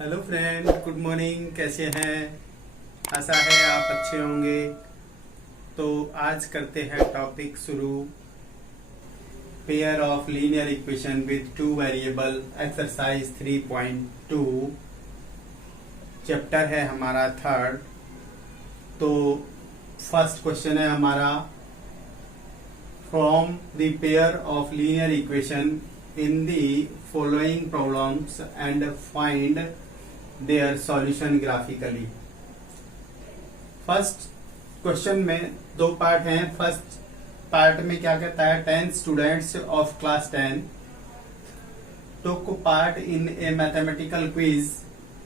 Hello friend, good morning. कैसे हैं? आशा है आप अच्छे होंगे। तो आज करते हैं टॉपिक शुरू। Pair of linear equation with two variable, exercise 3.2। Chapter है हमारा थर्ड। तो फर्स्ट क्वेश्चन है हमारा, from the pair of linear equation in the following problems and find their solution graphically. First question में दो पार्ट हैं। First part में क्या कहता है, 10 students of class 10 took part in a mathematical quiz.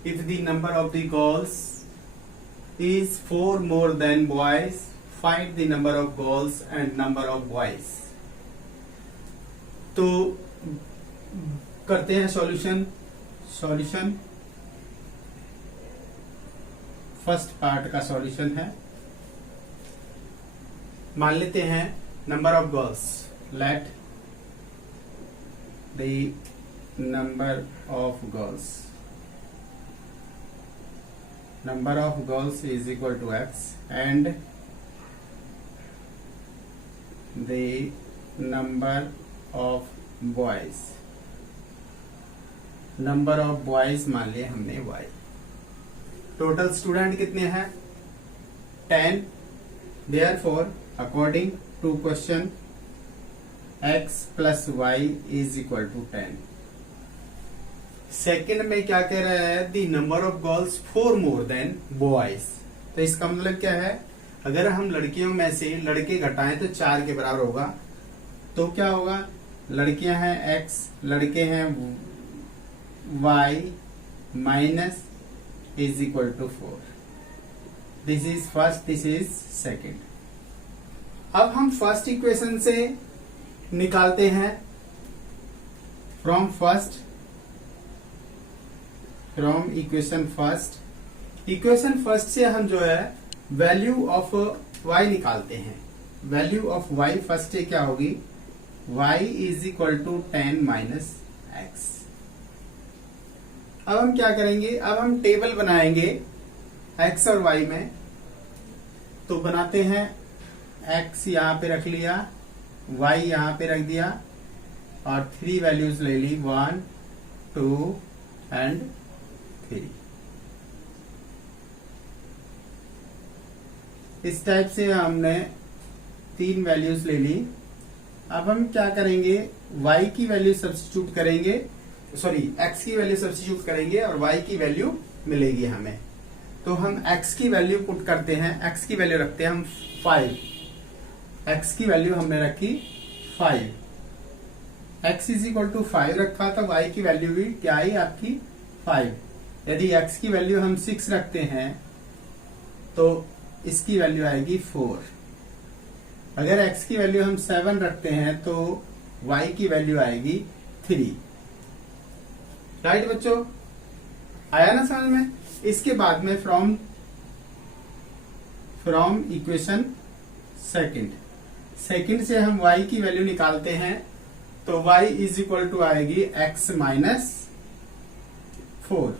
If the number of the girls is 4 more than boys, find the number of girls and number of boys. तो करते हैं solution. First part का solution है। मान लेते हैं number of girls, let the number of girls is equal to x and the number of boys मान लिए हमने y। टोटल स्टूडेंट कितने हैं? 10। Therefore according to question x plus y is equal to 10। Second में क्या कह रहा है, the number of girls 4 more than boys. तो इसका मतलब क्या है, अगर हम लड़कियों में से लड़के घटाएं तो 4 के बराबर होगा। तो क्या होगा, लड़कियां हैं x, लड़के हैं y minus is equal to 4. This is first, this is second. अब हम फर्स्ट इक्वेशन से निकालते हैं फ्रॉम इक्वेशन फर्स्ट से हम जो है वैल्यू ऑफ y निकालते हैं। वैल्यू ऑफ y फर्स्ट से क्या होगी, y is equal to 10 minus x. अब हम क्या करेंगे, अब हम टेबल बनाएंगे x और y में। तो बनाते हैं, x यहां पे रख लिया, y यहां पे रख दिया और 3 वैल्यूज ले ली, 1, 2 एंड 3। इस टाइप से हमने 3 वैल्यूज ले ली। अब हम क्या करेंगे, y की वैल्यू सब्स्टिट्यूट करेंगे, x की वैल्यू सब्स्टिट्यूट करेंगे और y की वैल्यू मिलेगी हमें। तो हम x की वैल्यू पुट करते हैं, x की वैल्यू रखते हैं हम 5। x की वैल्यू हमने रखी 5, x इज इक्वल टू 5 रखा, तो y की वैल्यू भी क्या आई आपकी 5। यदि x की वैल्यू हम 6 रखते हैं तो इसकी वैल्यू आएगी 4। अगर x की वैल्यू हम 7 रखते हैं तो y की वैल्यू आएगी 3। राइट बच्चों, आया ना समझ में? इसके बाद में फ्रॉम इक्वेशन सेकंड से हम y की वैल्यू निकालते हैं। तो y इज इक्वल टू आएगी x माइनस 4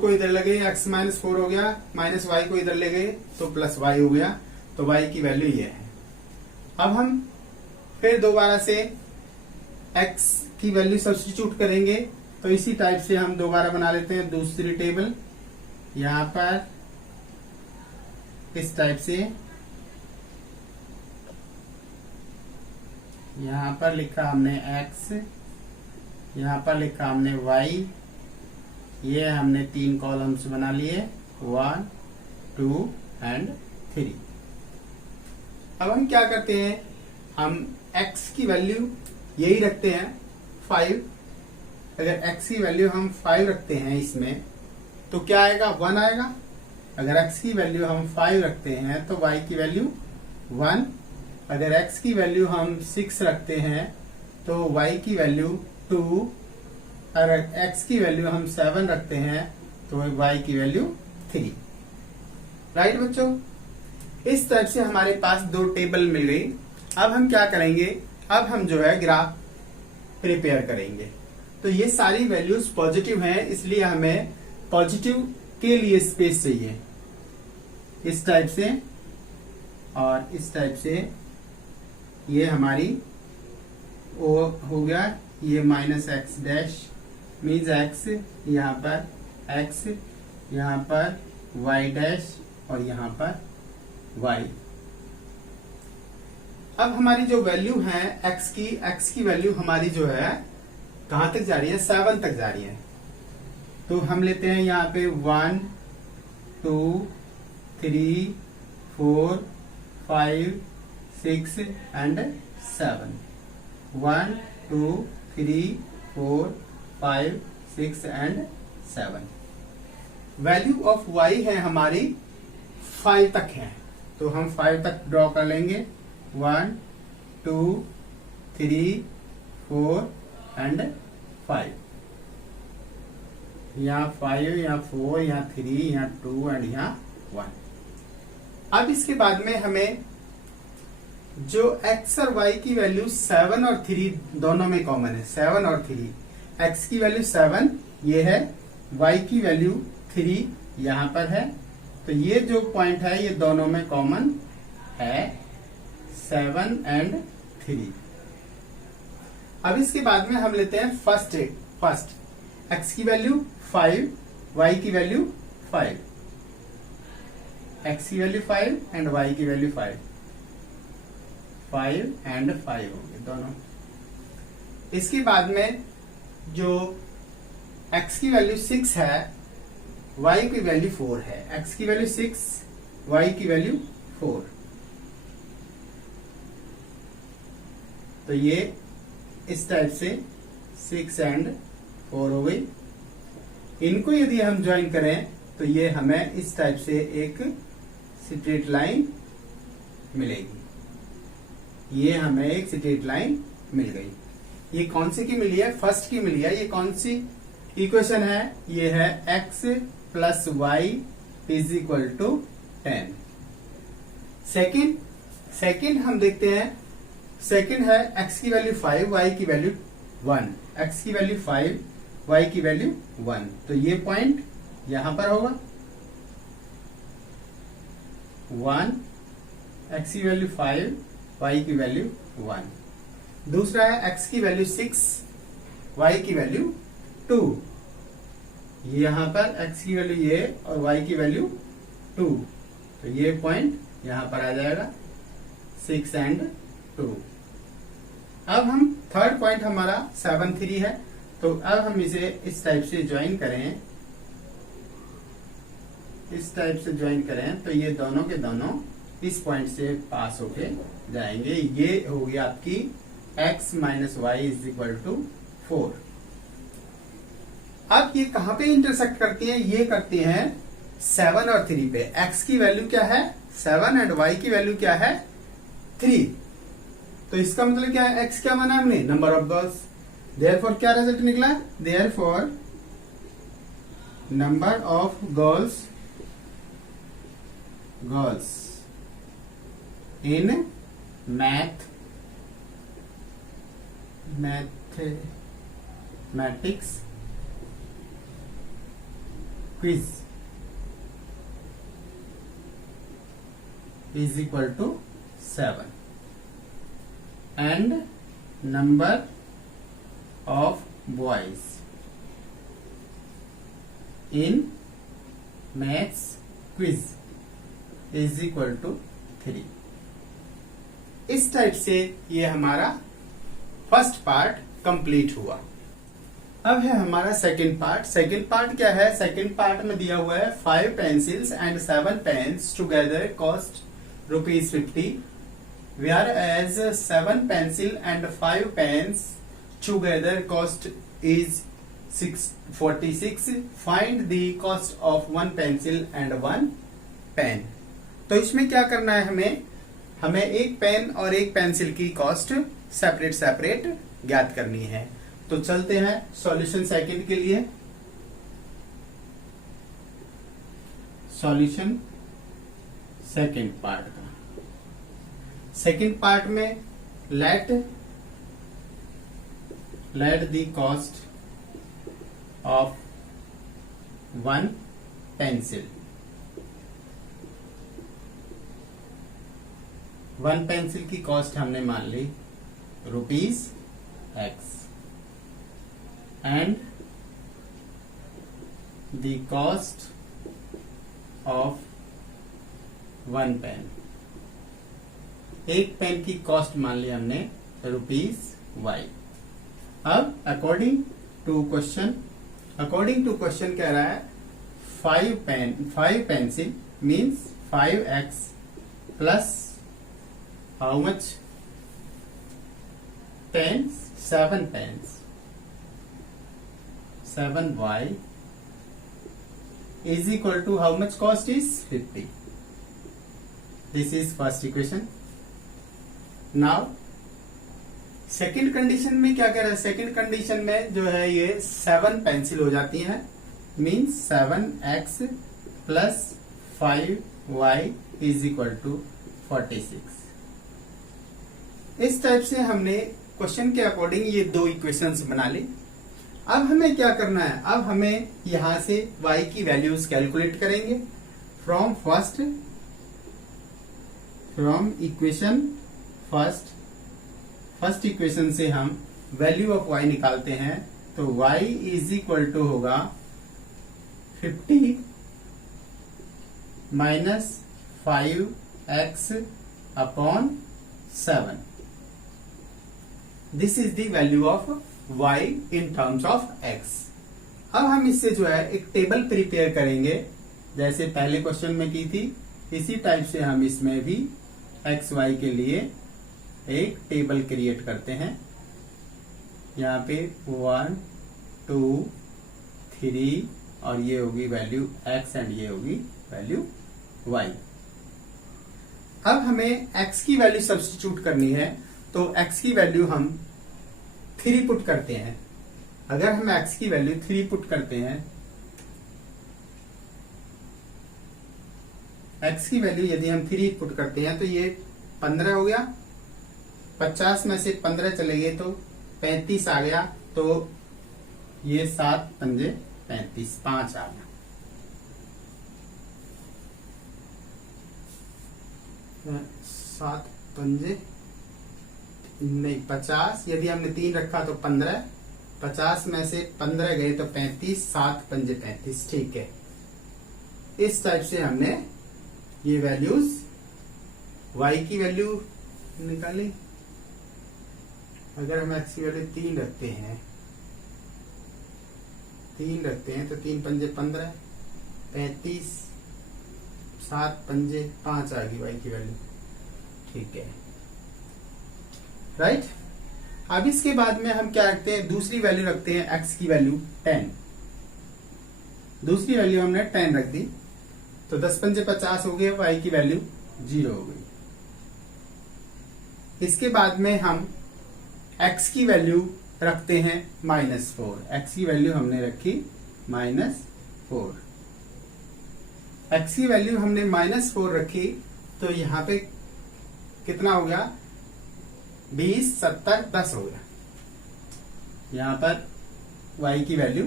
को इधर ले गए, x माइनस 4 हो गया, माइनस y को इधर ले गए तो प्लस y हो गया। तो y की वैल्यू ये है। अब हम फिर दोबारा से x की वैल्यू सब्स्टिट्यूट करेंगे। तो इसी टाइप से हम दोबारा बना लेते हैं दूसरी टेबल। यहां पर इस टाइप से, यहां पर लिखा हमने x, यहां पर लिखा हमने y। ये हमने 3 कॉलम्स बना लिए, 1, 2 एंड 3। अब हम क्या करते हैं, हम x की वैल्यू यही रखते हैं 5। अगर x की वैल्यू हम 5 रखते हैं इसमें तो क्या आएगा, 1 आएगा। अगर x की वैल्यू हम 5 रखते हैं तो y की वैल्यू 1। अगर x की वैल्यू हम 6 रखते हैं तो y की वैल्यू 2। अगर x की वैल्यू हम 7 रखते हैं तो y की वैल्यू 3। राइट बच्चों, इस तरह से हमारे पास 2 टेबल मिल गई। अब हम क्या करेंगे, अब हम जो है ग्राफ प्रिपेयर करेंगे। तो ये सारी वैल्यूज पॉजिटिव हैं, इसलिए हमें पॉजिटिव के लिए स्पेस चाहिए इस टाइप से और इस टाइप से। ये हमारी ओ हो गया, ये minus x dash means x, यहाँ पर एक्स, यहाँ पर वाई डैश और यहाँ पर वाई। अब हमारी जो वैल्यू है एक्स की वैल्यू हमारी जो है कहां तक जा रही है, 7 तक जा रही है। तो हम लेते हैं यहाँ पे 1 2 3 4 5 6 and 7। 1 2 3 4 5 6 and 7। Value of y है हमारी 5 तक है, तो हम 5 तक ड्रॉ कर लेंगे। 1 2 3 4 एंड 5। यहाँ 5, यहाँ 4, यहाँ 3, यहाँ 2 एंड यहाँ 1। अब इसके बाद में हमें जो x और y की वैल्यू 7 और 3 दोनों में कॉमन है, 7 और 3। x की वैल्यू 7 ये है, y की वैल्यू 3 यहां पर है, तो ये जो पॉइंट है ये दोनों में कॉमन है, 7 एंड 3। अब इसके बाद में हम लेते हैं फर्स्ट x की वैल्यू 5, y की वैल्यू 5, x की वैल्यू 5 एंड y की वैल्यू 5 एंड 5 होंगे दोनों। इसके बाद में जो x की वैल्यू 6 है, y की वैल्यू 4 है। x की वैल्यू 6, y की वैल्यू 4। तो ये इस टाइप से 6 एंड 4 हो गई। इनको यदि हम ज्वाइन करें तो ये हमें इस टाइप से एक स्ट्रेट लाइन मिलेगी। ये हमें एक स्ट्रेट लाइन मिल गई। ये कौन सी की मिली है, फर्स्ट की मिली है। ये कौन सी इक्वेशन है, ये है x plus y is equal to 10। Second हम देखते हैं, सेकेंड है x की वैल्यू 5, y की वैल्यू 1। x की वैल्यू 5, y की वैल्यू 1, तो ये पॉइंट यहां पर होगा 1, x की वैल्यू 5, y की वैल्यू 1। दूसरा है x की वैल्यू 6, y की वैल्यू 2। यहां पर x की वैल्यू ये और y की वैल्यू 2, तो ये पॉइंट यहां पर आ जाएगा 6 एंड 2। अब हम थर्ड पॉइंट हमारा 7 3 है, तो अब हम इसे इस टाइप से ज्वाइन करें, इस टाइप से ज्वाइन करें तो ये दोनों के दोनों इस पॉइंट से पास होके जाएंगे। ये हो गया आपकी x minus y is equal to 4। अब ये कहां पे इंटरसेक्ट करती है, ये करती हैं 7 और 3 पे। x की वैल्यू क्या है 7 एंड y की वैल्यू क्या है 3। तो इसका मतलब क्या है, x क्या माना हमने, नंबर ऑफ गर्ल्स। देयरफॉर क्या रिजल्ट निकला, therefore number of girls in mathematics quiz is equal to 7 and number of boys in maths quiz is equal to 3। इस टाइप से ये हमारा फर्स्ट पार्ट कंप्लीट हुआ। अब है हमारा सेकंड पार्ट। सेकंड पार्ट क्या है, सेकंड पार्ट में दिया हुआ है 5 pencils and 7 pens together cost ₹50, whereas 7 pencil and 5 pens together cost is 46. Find the cost of 1 pencil and 1 pen. तो इसमें क्या करना है, हमें एक पेन और एक पेंसिल की कॉस्ट सेपरेट ज्ञात करनी है। तो चलते हैं सॉल्यूशन सेकंड के लिए। सॉल्यूशन सेकंड पार्ट का, सेकंड पार्ट में let the cost of one pencil. One pencil की कॉस्ट हमने मान ली ₹X and the cost of one pen, एक पेन की कॉस्ट मान ली हमने ₹Y। अब अकॉर्डिंग टू क्वेश्चन कह रहा है 5 pencil means 5X plus how much pens, 7 pens, 7Y is equal to how much cost is 50. This is first equation. Now second condition में क्या कह रहा है? सेकेंड कंडीशन में जो है ये 7 पेंसिल हो जाती है means 7X plus 5Y is equal to 46। इस टाइप से हमने क्वेश्चन के अकॉर्डिंग ये दो इक्वेशंस बना ली। अब हमें क्या करना है? अब हमें यहां से y की वैल्यूज कैलकुलेट करेंगे फ्रॉम इक्वेशन फर्स्ट इक्वेशन से हम वैल्यू ऑफ y निकालते हैं तो y इज इक्वल टू होगा 50 minus 5x upon 7। This is the value of y in terms of x। अब हम इससे जो है एक टेबल प्रिपेयर करेंगे जैसे पहले क्वेश्चन में की थी, इसी टाइप से हम इसमें भी x y के लिए एक टेबल क्रिएट करते हैं। यहाँ पे 1 2 3 और ये होगी वैल्यू x एंड ये होगी वैल्यू y। अब हमें x की वैल्यू सब्स्टिट्यूट करनी है तो x की वैल्यू हम 3 पुट करते हैं। अगर हम x की वैल्यू 3 पुट करते हैं, x की वैल्यू यदि हम 3 पुट करते हैं तो ये 15 हो गया, 50 में से 15 चले गए तो 35 आ गया, तो ये 7 पंजे 35 5 आ गया। 7 पंजे नहीं 50, यदि हमने 3 रखा तो 15, 50 में से 15 गए तो 35, 7 पंजे 35। ठीक है, इस टाइप से हमने ये वैल्यूज y की वैल्यू निकाली। अगर हम x की वैल्यू 3 रखते हैं तो 3 पंजे 15, 35, 7 पंजे 5 आ गई y की वैल्यू। ठीक है, राइट। अब इसके बाद में हम क्या रखते हैं? दूसरी वैल्यू रखते हैं x की वैल्यू 10। दूसरी वैल्यू हमने 10 रख दी तो 10 पंजे 50 हो गए, y की वैल्यू 0 हो गई। इसके बाद में हम x की वैल्यू रखते हैं -4। x की वैल्यू हमने रखी -4। x की वैल्यू हमने -4 रखी तो यहां पे कितना हो गया? 20 70 10 हो गया। यहां पर y की वैल्यू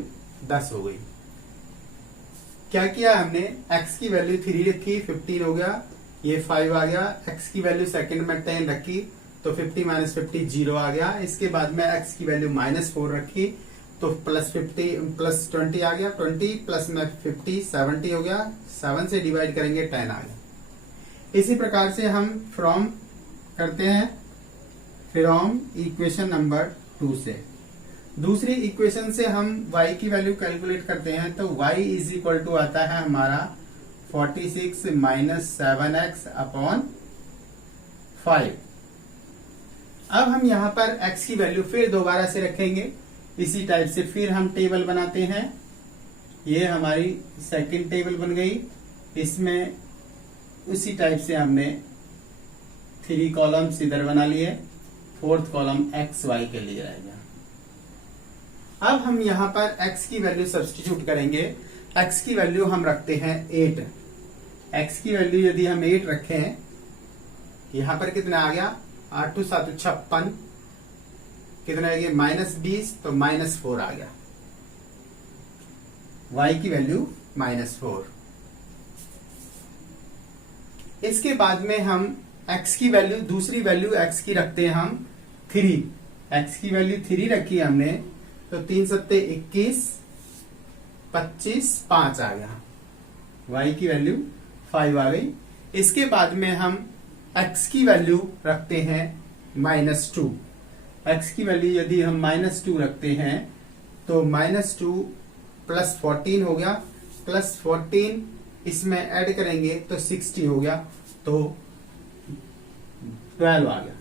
10 हो गई। क्या किया हमने? x की वैल्यू 3 रखी, 15 हो गया, ये 5 आ गया। x की वैल्यू सेकंड में 10 रखी तो 50 माइनस 50 0 आ गया। इसके बाद में x की वैल्यू -4 रखी तो प्लस 20 आ गया, 20 प्लस में 50 70 हो गया, 7 से डिवाइड करेंगे 10 आ गया। इसी प्रकार से हम फ्रॉम करते हैं फ्रॉम इक्वेशन नंबर 2 से। दूसरी इक्वेशन से हम y की वैल्यू कैलकुलेट करते हैं तो y इज इक्वल टू आता है हमारा 46 माइनस 7x अपॉन 5। अब हम यहां पर x की वैल्यू फिर दोबारा से रखेंगे इसी टाइप से। फिर हम टेबल बनाते हैं, ये हमारी सेकंड टेबल बन गई। इसमें उसी टाइप से हमने 3 कॉलम्स इधर बना लिए, 4th कॉलम x y के लिए रहेगा। अब हम यहां पर x की वैल्यू सब्स्टिट्यूट करेंगे। x की वैल्यू हम रखते हैं 8। x की वैल्यू यदि हम 8 रखें, यहां पर कितना आ गया? 8 2 7 56, कितना आ गया? -20 तो -4 आ गया। y की वैल्यू -4। इसके बाद में हम x की वैल्यू, दूसरी वैल्यू x की रखते हैं हम 3। x की वैल्यू 3 रखी हमने, तो 3 सत्ते 21, 25, 5 आ गया। y की वैल्यू 5 आ गई। इसके बाद में हम x की वैल्यू रखते हैं -2। x की वैल्यू यदि हम -2 रखते हैं तो -2 + 14 हो गया, +14 इसमें ऐड करेंगे तो 60 हो गया, तो 12 आ गया।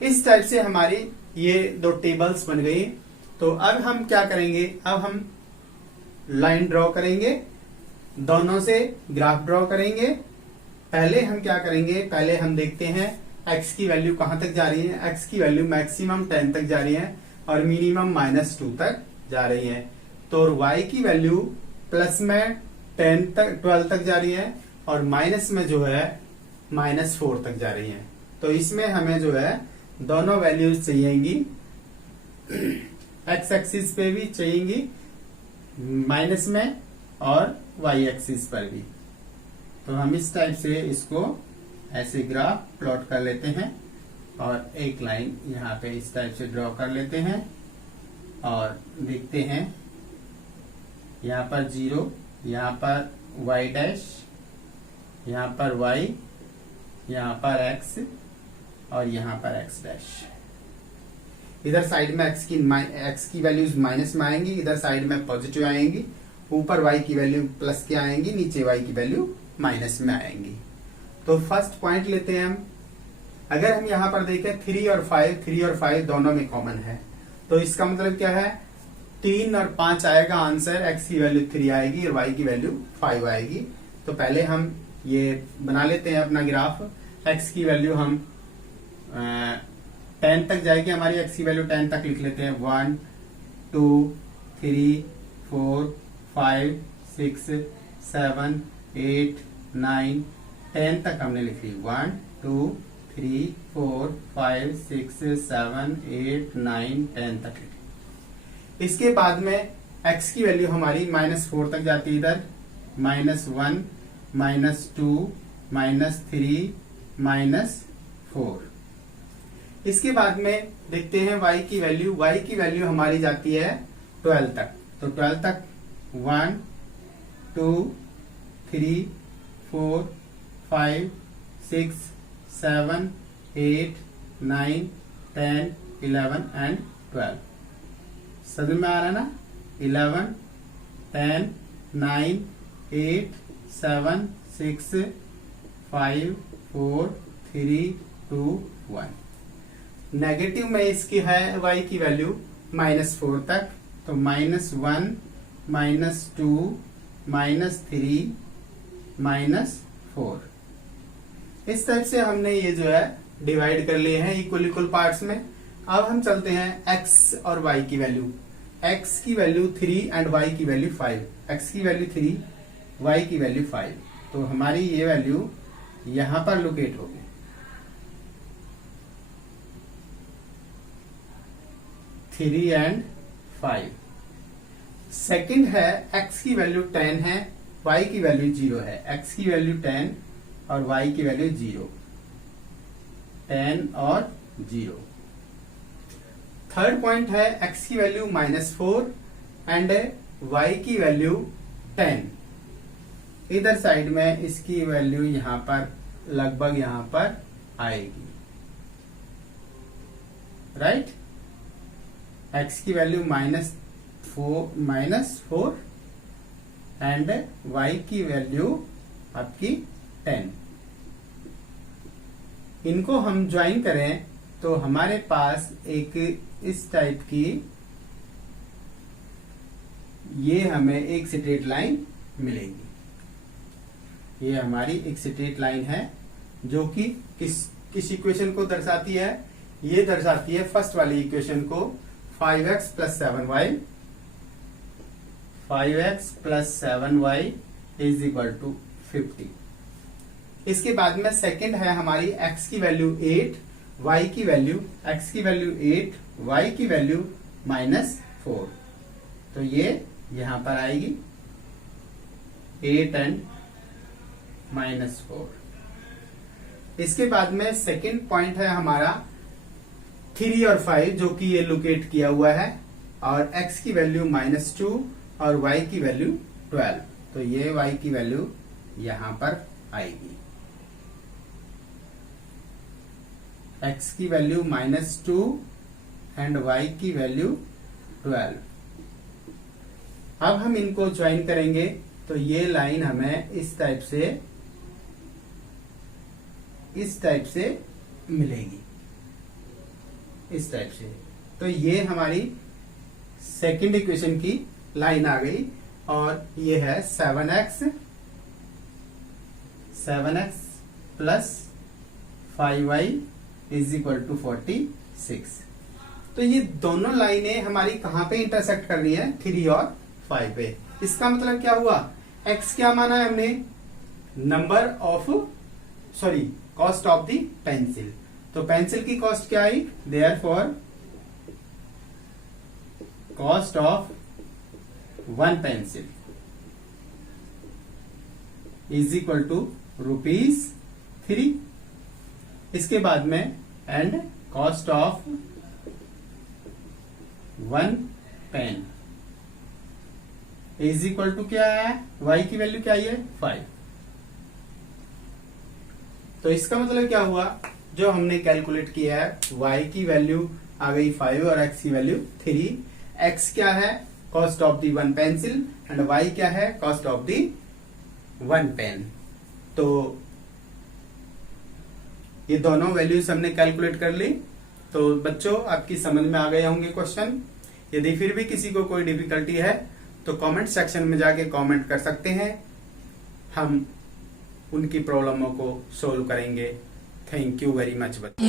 इस टाइप से हमारी ये दो टेबल्स बन गई। तो अब हम क्या करेंगे, अब हम लाइन ड्रॉ करेंगे, दोनों से ग्राफ ड्रॉ करेंगे। पहले हम क्या करेंगे, पहले हम देखते हैं x की वैल्यू कहां तक जा रही है। x की वैल्यू मैक्सिमम 10 तक जा रही है और मिनिमम -2 तक जा रही है। तो y की वैल्यू प्लस में 10 तक 12 तक जा रही है और माइनस में जो है -4 तक जा रही है। तो इसमें हमें जो है दोनों वैल्यूज चाहिएंगी, x एक्सिस पे भी चाहिएंगी माइनस में और y एक्सिस पर भी। तो हम इस टाइप से इसको ऐसे ग्राफ प्लॉट कर लेते हैं और एक लाइन यहाँ पे इस टाइप से ड्रॉ कर लेते हैं और देखते हैं यहाँ पर 0, यहाँ पर y डैश, यहाँ पर y, यहाँ पर x और यहाँ पर x डैश। इधर साइड में x की वैल्यूज माइनस में आएंगी, इधर साइड में पॉजिटिव आएंगी, ऊपर y की वैल्यू प्लस के आएंगी, नीचे y की वैल्यू माइनस में आएंगी। तो फर्स्ट पॉइंट लेते हैं हम। अगर हम यहाँ पर देखें 3 और 5 दोनों में कॉमन है, तो इसका मतलब क्या है, 3 और 5 आएगा आंसर, x की वैल्यू 3 आएगी और y की वैल्यू 5 आएगी। तो पहले हम ये बना लेते हैं अपना ग्राफ। x की वैल्यू हम 10 तक जाएगी हमारी, x की वैल्यू 10 तक लिख लेते हैं। 1 2 3 4 5 6 7 8 9 10 तक हमने लिख ली। 1 2 3 4 5 6 7 8 9 10 तक लिखी। इसके बाद में x की वैल्यू हमारी -4 तक जाती है, इधर -1 -2 -3 -4। इसके बाद में देखते हैं y की वैल्यू हमारी जाती है 12 तक। तो 12 तक 1 2 3 4 5 6 7 8 9 10 11 एंड 12। समझ में आ रहा है ना। 11 10 9 8 7 6 5 4 3 2 1। नेगेटिव में इसकी है y की वैल्यू -4 तक, तो -1 -2 -3 -4। इस टाइप से हमने ये जो है डिवाइड कर लिए हैं इक्वल पार्ट्स में। अब हम चलते हैं x और y की वैल्यू। x की वैल्यू 3 एंड y की वैल्यू 5। x की वैल्यू 3, y की वैल्यू 5। तो हमारी ये वैल्यू यहां पर लोकेट होगी। 3 एंड 5। सेकंड है x की वैल्यू 10 है, y की वैल्यू 0 है। x की वैल्यू 10 और y की वैल्यू 0, 10 और 0। थर्ड पॉइंट है x की वैल्यू -4 एंड y की वैल्यू 10। इधर साइड में इसकी वैल्यू यहां पर लगभग यहां पर आएगी, राइट। x की वैल्यू -4 एंड y की वैल्यू आपकी 10। इनको हम ज्वाइन करें तो हमारे पास एक इस टाइप की ये हमें एक स्ट्रेट लाइन मिलेगी। ये हमारी एक स्ट्रेट लाइन है जो कि किस इक्वेशन को दर्शाती है, ये दर्शाती है फर्स्ट वाली इक्वेशन को, 5x + 7y, 5x + 7y = 50। इसके बाद में सेकंड है हमारी x की वैल्यू 8, y की वैल्यू, x की वैल्यू 8, y की वैल्यू -4। तो ये यहां पर आएगी 8 एंड -4। इसके बाद में सेकंड पॉइंट है हमारा 3 और 5, जो कि ये लोकेट किया हुआ है, और x की वैल्यू -2 और y की वैल्यू 12। तो ये y की वैल्यू यहां पर आएगी। x की वैल्यू -2 एंड y की वैल्यू 12। अब हम इनको ज्वाइन करेंगे तो ये लाइन हमें इस टाइप से मिलेगी, इस टाइप से। तो ये हमारी सेकंड इक्वेशन की लाइन आ गई, और ये है 7x plus 5y is equal to 46। तो ये दोनों लाइनें हमारी कहां पे इंटरसेक्ट कर रही है? 3 और 5 पे। इसका मतलब क्या हुआ? x क्या माना है हमने? Cost of the pencil. तो पेंसिल की कॉस्ट क्या आई? Therefore cost of 1 pencil is equal to ₹3। इसके बाद में and cost of 1 pen is equal to क्या है? y की वैल्यू क्या है? 5। तो इसका मतलब क्या हुआ? जो हमने कैलकुलेट किया है, y की वैल्यू आ गई 5 और x की वैल्यू 3। x क्या है? Cost of the 1 pencil, and y क्या है? Cost of the 1 pen. तो ये दोनों वैल्यूज हमने कैलकुलेट कर ली। तो बच्चों, आपकी समझ में आ गए होंगे क्वेश्चन। यदि फिर भी किसी को कोई डिफिकल्टी है तो कमेंट सेक्शन में जाके कमेंट कर सकते हैं, हम उनकी प्रॉब्लमों को सोल्व करेंगे। थैंक यू वेरी मच बच्चों।